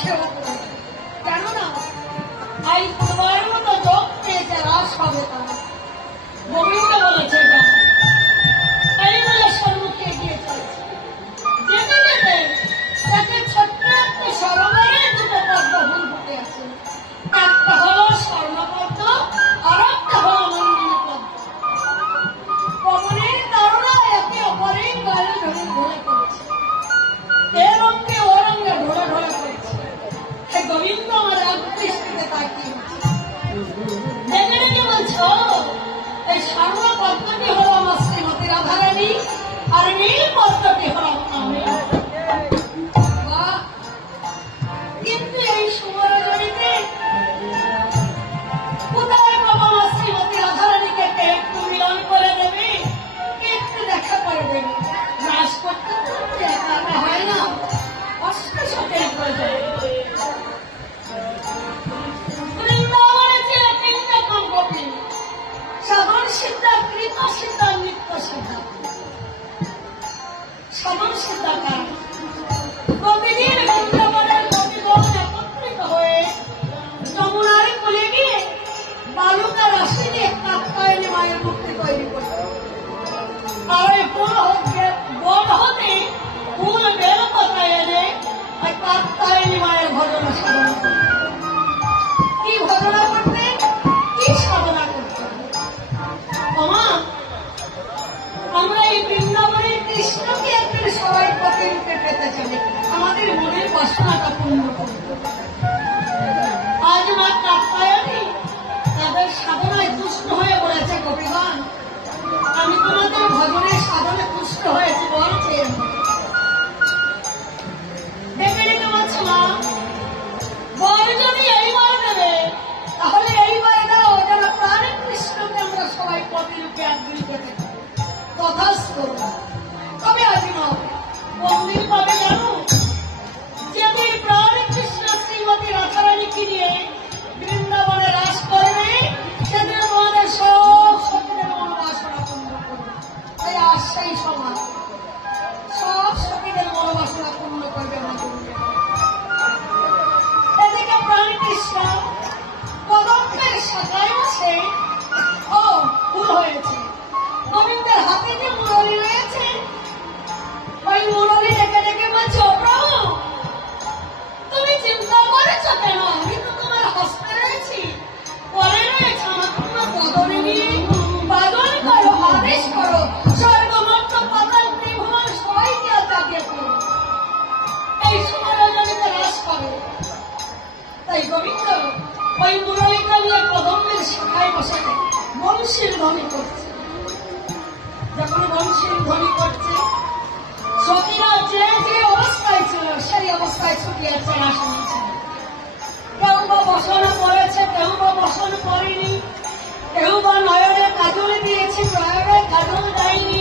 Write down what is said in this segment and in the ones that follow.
সেবা করে, কেননা এই তোমার মতো যোগ পেয়েছে রাস হবে তারা। গোবিন্দ বলেছে এই বলে সম্মুখে এগিয়ে চলেছে। যেতে যেতে তাকে ছোট্ট একটা সরোবরে দুটো পদ্ম ফুল ফুটে আছে। একটা হলো স্বর্ণপদ্ম, আর একটা হলো মন্দির পদ্ম। পবনের তারা একে অপরের গায়ে ধরে ঢলে পড়ছে, এ রঙে ও রঙে ঢোলা ঢোলা পড়ছে। গোবিন্দ আমার দৃষ্টিতে তাকিয়ে দেখে দেখে বলছো এই স্বর্ণ পদ্মটি হলো আমার শ্রীমতী রাধারানী, আর নীল পদ্মটি হলো আমি। কিন্তু এই সুবর্ণজড়িতে কোথায় বাবা আমার শ্রীমতী রাধারানীকে একটু মিলন করে দেবে, একটু দেখা করে দেবে। রাস করতে করতে একা একা হয় না, অষ্ট শতের প্রয়োজন। বৃন্দাবনে ছিল তিন রকম গোপী, সাধন সিদ্ধা, কৃত সিদ্ধা, নিত্য সিদ্ধা। সাধন সিদ্ধাকার প্রতিদিন বৃন্দাবনের গোপীগণ একত্রিত হয়ে যমুনার কোলে গিয়ে বালুকা রাশি দিয়ে কাত্যায়নী মায়ের মূর্তি তৈরি করত। আর এই বন হতে ফুল বেল পাতা এনে ওই কাত্যায়নী মায়ের ভজনা সাধনা করত। কি ভজনা করতে, কি সাধনা করতে? আমরা এই বৃন্দাবনের কৃষ্ণকে একদিন সবাই পথে রূপে পেতে চাই, আমাদের মনের বাসনাটা পূর্ণ করতে। আজ মা কাত্যায়নী তাদের সাধনায় তুষ্ট হয়ে বলেছে, গোপীগণ আমি তোমাদের ভজনের সাধনে তুষ্ট হয়েছি, বলছে ডেকে ডেকে বলছে মা বল যদি এইবার দেবে তাহলে এইবার দাও, যেন প্রাণে কৃষ্ণকে আমরা সবাই প্রতিরূপে একদিন পেতে তথাস্তু। তবে আজ নয়, কোনদিন পাবে জানো? যেদিন প্রাণে কৃষ্ণ শ্রীমতী রাধারানীকে নিয়ে বৃন্দাবনে রাস করবে, সেদিন আমাদের সব সখীদের মনোবাসনা পূর্ণ করবে। তাই আশ্বাই সমাজ সব সখীদের মনোবাসনা পূর্ণ করবে না। এদিকে প্রাণ কৃষ্ণ কদম্বের শাখায় বসে ফুল হয়েছে। গোবিন্দের হাতে যে মুরলী রয়েছে, ওই মুরলী ডেকে ডেকে বলছে, ও প্রভু তুমি চিন্তা করেছো কেন? আমি তো তোমার হস্তে রয়েছি, পরে রয়েছে, আমাকে তোমার বদনে নিয়ে বাদন করো, আদেশ করো, স্বর্গমর্ত পাতাল ত্রিভুবন সবাইকে জাগিয়ে করো, এই সুবর্ণজড়িতে রাস করো। তাই গোবিন্দ ওই মুরলীটা নিয়ে কদম্বের শাখায় বসে বংশীর ধ্বনি করছে। যখন বংশীর ধ্বনি করছে, সখীরা যে যে অবস্থায় ছিল সেই অবস্থায় ছুটিয়ে চলা শুনেছে। কেউ বা বসন করেছে, কেউ বা বসন করেনি, কেউ বা নয়নে কাজল দিয়েছে, নয়নে কাজল দেয়নি,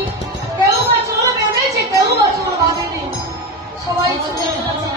কেউ বা চুল বেঁধেছে, কেউ বা চুল বাঁধেনি, সবাই ছুটে চলেছে